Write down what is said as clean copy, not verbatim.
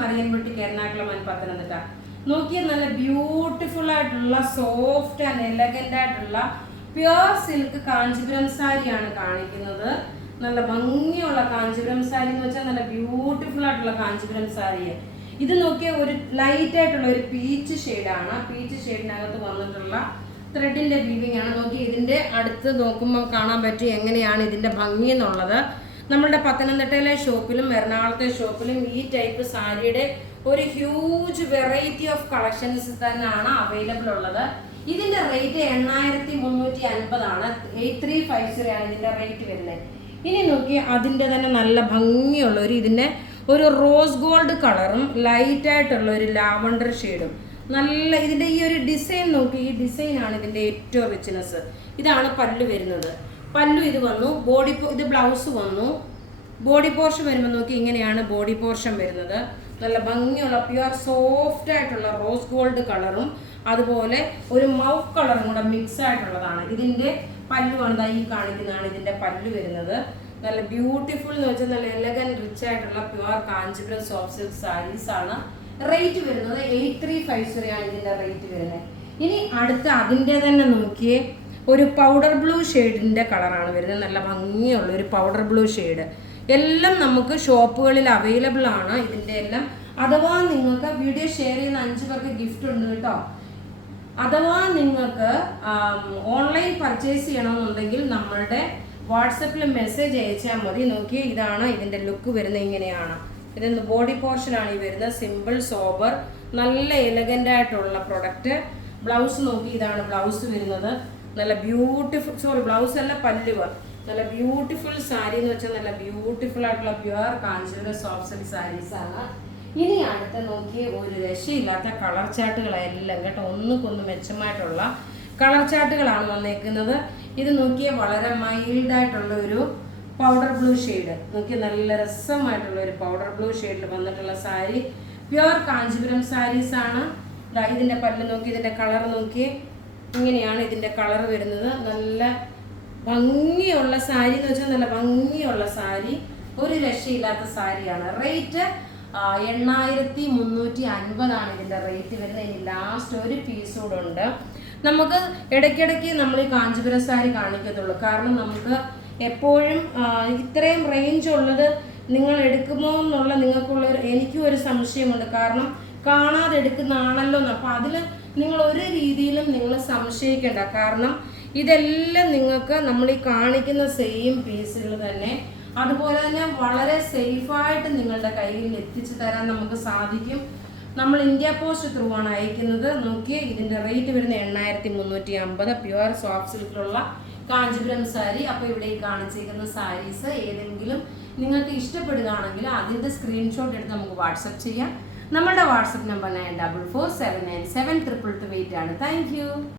മറിയൻപട്ടി Ernakulam and Pathanamthitta. നോക്കിയാൽ നല്ല beautiful ആയിട്ടുള്ള സോഫ്റ്റ് ആൻഡ് എലഗന്റ് ആയിട്ടുള്ള പ്യുർ സിൽക്ക് കാഞ്ചീപുരം സാരിയാണ് കാണിക്കുന്നത്. നല്ല ഭംഗിയുള്ള കാഞ്ചീപുരം സാരി എന്ന് വെച്ചാൽ നല്ല ബ്യൂട്ടിഫുൾ ആയിട്ടുള്ള കാഞ്ചീപുരം സാരി. ഇത് നോക്കിയാൽ ഒരു ലൈറ്റ് ആയിട്ടുള്ള ഒരു പീച്ച് ഷെയ്ഡാണ്. പീച്ച് ഷെയ്ഡിനകത്ത് വന്നിട്ടുള്ള ത്രെഡിന്റെ വീവിംഗ് ആണ്. നോക്കി ഇതിന്റെ അടുത്ത് നോക്കുമ്പോൾ കാണാൻ പറ്റും എങ്ങനെയാണ് ഇതിന്റെ ഭംഗി എന്നുള്ളത്. നമ്മുടെ പത്തനംതിട്ടയിലെ ഷോപ്പിലും എറണാകുളത്തെ ഷോപ്പിലും ഈ ടൈപ്പ് സാരിയുടെ ഒരു ഹ്യൂജ് വെറൈറ്റി ഓഫ് കളക്ഷൻസ് തന്നെയാണ് അവൈലബിൾ ഉള്ളത്. ഇതിന്റെ റേറ്റ് 8350 ആണ്. 8350 ആണ് ഇതിന്റെ റേറ്റ് വരുന്നത്. ഇനി നോക്കി അതിന്റെ തന്നെ നല്ല ഭംഗിയുള്ള ഇതിന്റെ ഒരു റോസ് ഗോൾഡ് കളറും ലൈറ്റ് ആയിട്ടുള്ള ഒരു ലാവണ്ടർ ഷെയ്ഡും നല്ല ഇതിന്റെ ഈ ഒരു ഡിസൈൻ നോക്കി. ഈ ഡിസൈൻ ആണ് ഇതിന്റെ ഏറ്റവും റിച്ച്നെസ്. ഇതാണ് പല്ലു വരുന്നത്. പല്ലു ഇത് വന്നു. ഇത് ബ്ലൗസ് വന്നു. ബോഡി പോർഷൻ വരുമ്പോൾ നോക്കി ഇങ്ങനെയാണ് ബോഡി പോർഷൻ വരുന്നത്. നല്ല ഭംഗിയുള്ള പ്യുവർ സോഫ്റ്റ് ആയിട്ടുള്ള റോസ് ഗോൾഡ് കളറും അതുപോലെ ഒരു മൗഫ് കളറും കൂടെ മിക്സ് ആയിട്ടുള്ളതാണ്. ഇതിന്റെ പല്ലുവാണ് ഈ കാണിക്കുന്നതാണ് ഇതിന്റെ പല്ലു വരുന്നത്. നല്ല ബ്യൂട്ടിഫുൾ എന്ന് വെച്ചാൽ നല്ല എലഗന്റ് റിച്ച് ആയിട്ടുള്ള pure Kanchipuram soft silk sarees ആണ്. റേറ്റ് വരുന്നത് 8350 ആണ് ഇതിന്റെ റേറ്റ് വരുന്നത്. ഇനി അടുത്ത അതിൻ്റെ തന്നെ നോക്കിയേ ഒരു പൗഡർ ബ്ലൂ ഷെയ്ഡിന്റെ കളറാണ് വരുന്നത്. നല്ല ഭംഗിയുള്ള ഒരു പൗഡർ ബ്ലൂ ഷെയ്ഡ്. എല്ലാം നമുക്ക് ഷോപ്പുകളിൽ അവൈലബിൾ ആണ് ഇതിന്റെ എല്ലാം. അഥവാ നിങ്ങൾക്ക് വീഡിയോ ഷെയർ ചെയ്യുന്ന 5 പേർക്ക് ഗിഫ്റ്റ് ഉണ്ട് കേട്ടോ. അഥവാ നിങ്ങൾക്ക് ഓൺലൈൻ പർച്ചേസ് ചെയ്യണമെന്നുണ്ടെങ്കിൽ നമ്മളുടെ വാട്സപ്പിൽ മെസ്സേജ് അയച്ചാൽ മതി. നോക്കി ഇതാണ് ഇതിന്റെ ലുക്ക് വരുന്നത്. ഇങ്ങനെയാണ് ഇതിന്റെ ബോഡി പോർഷൻ ആണ് ഈ വരുന്നത്. സിമ്പിൾ സോബർ നല്ല എലഗന്റ് ആയിട്ടുള്ള പ്രൊഡക്റ്റ്. ബ്ലൗസ് നോക്കി ഇതാണ് ബ്ലൗസ് വരുന്നത്. നല്ല ബ്യൂട്ടിഫുൾ ബ്ലൗസ് അല്ല പല്ലുവ. നല്ല ബ്യൂട്ടിഫുൾ സാരി എന്ന് വെച്ചാൽ നല്ല ബ്യൂട്ടിഫുൾ ആയിട്ടുള്ള pure Kanchipuram soft silk sarees ആണ്. ഇനി അടുത്ത നോക്കി ഒരു രക്ഷയില്ലാത്ത കളർ ചാർട്ടുകളെല്ലാം കേട്ടോ. ഒന്നുകൊന്ന് മെച്ചമായിട്ടുള്ള കളർ ചാർട്ടുകളാണ് വന്നേക്കുന്നത്. ഇത് നോക്കിയ വളരെ മൈൽഡ് ആയിട്ടുള്ള ഒരു പൗഡർ ബ്ലൂ ഷെയ്ഡ്. നോക്കി നല്ല രസമായിട്ടുള്ള ഒരു പൗഡർ ബ്ലൂ ഷെയ്ഡിൽ വന്നിട്ടുള്ള സാരി. പ്യുവർ കാഞ്ചീപുരം സാരീസ് ആണ്. ഇതിന്റെ പല്ല് നോക്കി ഇതിന്റെ കളർ നോക്കി ഇങ്ങനെയാണ് ഇതിന്റെ കളർ വരുന്നത്. നല്ല ഭംഗിയുള്ള സാരി എന്ന് വെച്ചാൽ നല്ല ഭംഗിയുള്ള സാരി. ഒരു രക്ഷയില്ലാത്ത സാരിയാണ്. റേറ്റ് 8350 ആണ് ഇതിന്റെ റേറ്റ് വരുന്നത്. ഇനി ലാസ്റ്റ് ഒരു പീസ് കൂടെ ഉണ്ട്. നമുക്ക് ഇടയ്ക്കിടയ്ക്ക് നമ്മൾ ഈ കാഞ്ചീപുരം സാരി കാണിക്കത്തുള്ളൂ. കാരണം നമുക്ക് എപ്പോഴും ഇത്രയും റേഞ്ച് ഉള്ളത് നിങ്ങൾ എടുക്കുമോ എന്നുള്ള എനിക്കും ഒരു സംശയമുണ്ട്. കാരണം കാണാതെ എടുക്കുന്ന ആണല്ലോ. അപ്പം അതിൽ നിങ്ങൾ ഒരു രീതിയിലും നിങ്ങൾ സംശയിക്കേണ്ട. കാരണം ഇതെല്ലാം നിങ്ങൾക്ക് നമ്മൾ ഈ കാണിക്കുന്ന സെയിം പീസുകൾ തന്നെ അതുപോലെ തന്നെ വളരെ സേഫായിട്ട് നിങ്ങളുടെ കയ്യിൽ എത്തിച്ചു തരാൻ നമുക്ക് സാധിക്കും. നമ്മൾ ഇന്ത്യ പോസ്റ്റ് ത്രൂ ആണ് അയക്കുന്നത്. നോക്കിയേ ഇതിന്റെ റേറ്റ് വരുന്നത് 8350 പ്യുവർ സോഫ്റ്റ് സിൽക്കിലുള്ള കാഞ്ചീപുരം സാരി. അപ്പോൾ ഇവിടെ ഈ കാണിച്ചിരിക്കുന്ന സാരീസ് ഏതെങ്കിലും നിങ്ങൾക്ക് ഇഷ്ടപ്പെടുകയാണെങ്കിൽ അതിന്റെ സ്ക്രീൻഷോട്ട് എടുത്ത് നമുക്ക് വാട്സപ്പ് ചെയ്യാം. നമ്മുടെ വാട്സപ്പ് നമ്പർ 9447972228 ആണ്. Thank you.